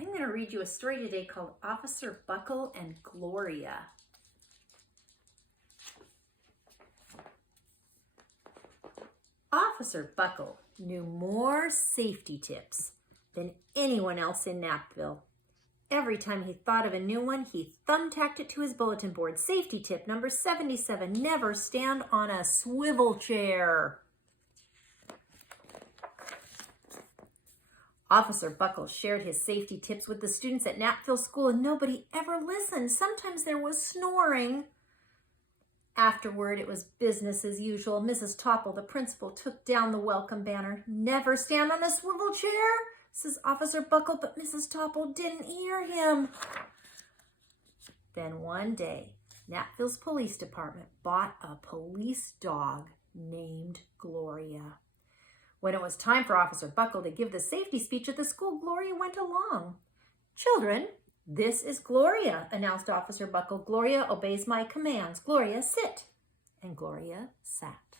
I'm going to read you a story today called Officer Buckle and Gloria. Officer Buckle knew more safety tips than anyone else in Knappville. Every time he thought of a new one, he thumbtacked it to his bulletin board. Safety tip number 77, never stand on a swivel chair. Officer Buckle shared his safety tips with the students at Knappville School, and nobody ever listened. Sometimes there was snoring. Afterward, it was business as usual. Mrs. Topple, the principal, took down the welcome banner. Never stand on a swivel chair, says Officer Buckle, but Mrs. Topple didn't hear him. Then one day, Knappville's police department bought a police dog named Gloria. When it was time for Officer Buckle to give the safety speech at the school, Gloria went along. "Children, this is Gloria," announced Officer Buckle. "Gloria obeys my commands. Gloria, sit." And Gloria sat.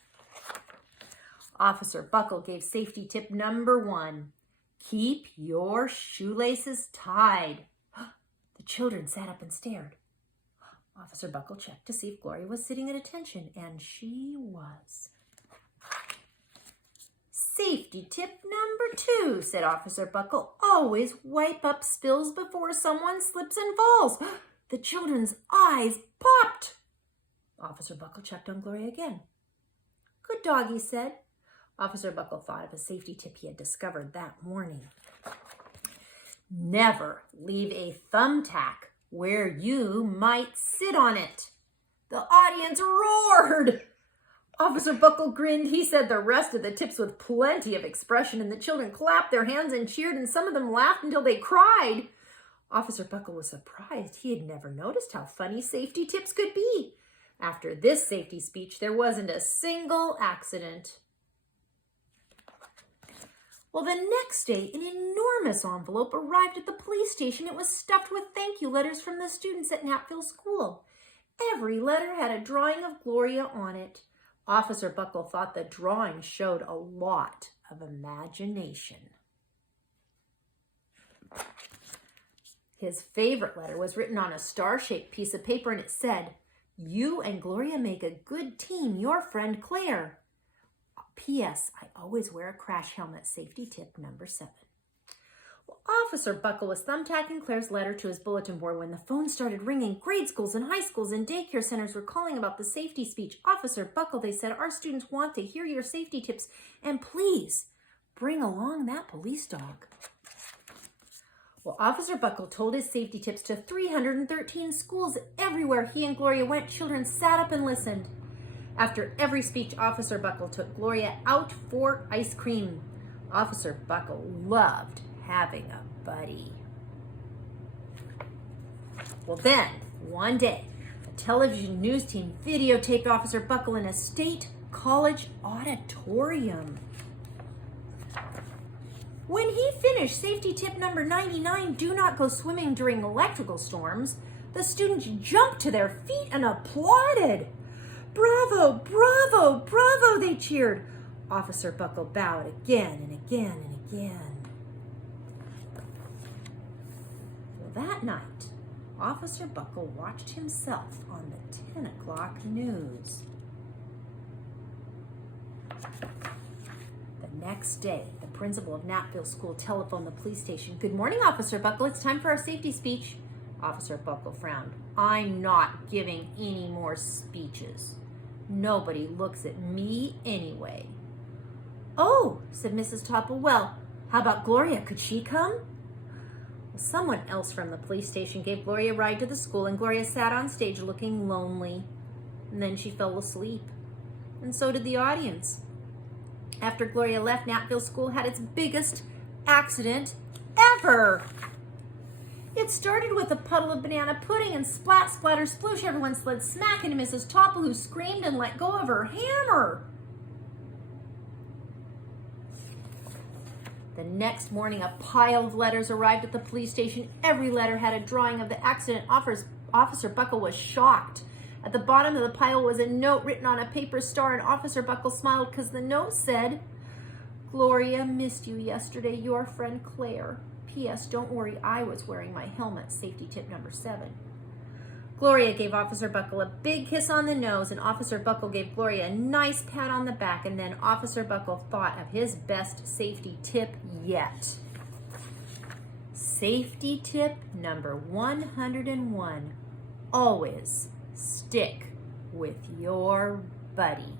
Officer Buckle gave safety tip number 1. Keep your shoelaces tied. The children sat up and stared. Officer Buckle checked to see if Gloria was sitting at attention, and she was. Safety tip number 2, said Officer Buckle. Always wipe up spills before someone slips and falls. The children's eyes popped. Officer Buckle checked on Gloria again. Good dog, he said. Officer Buckle thought of a safety tip he had discovered that morning. Never leave a thumbtack where you might sit on it. The audience roared. Officer Buckle grinned. He said the rest of the tips with plenty of expression, and the children clapped their hands and cheered, and some of them laughed until they cried. Officer Buckle was surprised. He had never noticed how funny safety tips could be. After this safety speech, there wasn't a single accident. Well, the next day, an enormous envelope arrived at the police station. It was stuffed with thank you letters from the students at Knappville School. Every letter had a drawing of Gloria on it. Officer Buckle thought the drawing showed a lot of imagination. His favorite letter was written on a star-shaped piece of paper, and it said, "You and Gloria make a good team. Your friend Claire. P.S. I always wear a crash helmet." Safety tip number 7. Well, Officer Buckle was thumbtacking Claire's letter to his bulletin board when the phone started ringing. Grade schools and high schools and daycare centers were calling about the safety speech. Officer Buckle, they said, our students want to hear your safety tips, and please bring along that police dog. Well, Officer Buckle told his safety tips to 313 schools everywhere he and Gloria went. Children sat up and listened. After every speech, Officer Buckle took Gloria out for ice cream. Officer Buckle loved having a buddy. Well, then, one day, a television news team videotaped Officer Buckle in a state college auditorium. When he finished safety tip number 99, do not go swimming during electrical storms, the students jumped to their feet and applauded. Bravo, bravo, bravo, they cheered. Officer Buckle bowed again and again and again. Well, that night, Officer Buckle watched himself on the 10 o'clock news. The next day, the principal of Knappville School telephoned the police station. "Good morning, Officer Buckle. It's time for our safety speech." Officer Buckle frowned. "I'm not giving any more speeches. Nobody looks at me anyway." "Oh," said Mrs. Topple. "Well, how about Gloria? Could she come?" Well, someone else from the police station gave Gloria a ride to the school, and Gloria sat on stage looking lonely. And then she fell asleep. And so did the audience. After Gloria left, Knappville School had its biggest accident ever. It started with a puddle of banana pudding, and splat, splatter, sploosh, everyone slid smack into Mrs. Topple, who screamed and let go of her hammer. The next morning, a pile of letters arrived at the police station. Every letter had a drawing of the accident. Officer Buckle was shocked. At the bottom of the pile was a note written on a paper star, and Officer Buckle smiled because the note said, Gloria, missed you yesterday. Your friend Claire. P.S. Don't worry, I was wearing my helmet. Safety tip number 7. Gloria gave Officer Buckle a big kiss on the nose, and Officer Buckle gave Gloria a nice pat on the back, and then Officer Buckle thought of his best safety tip yet. Safety tip number 101. Always stick with your buddy.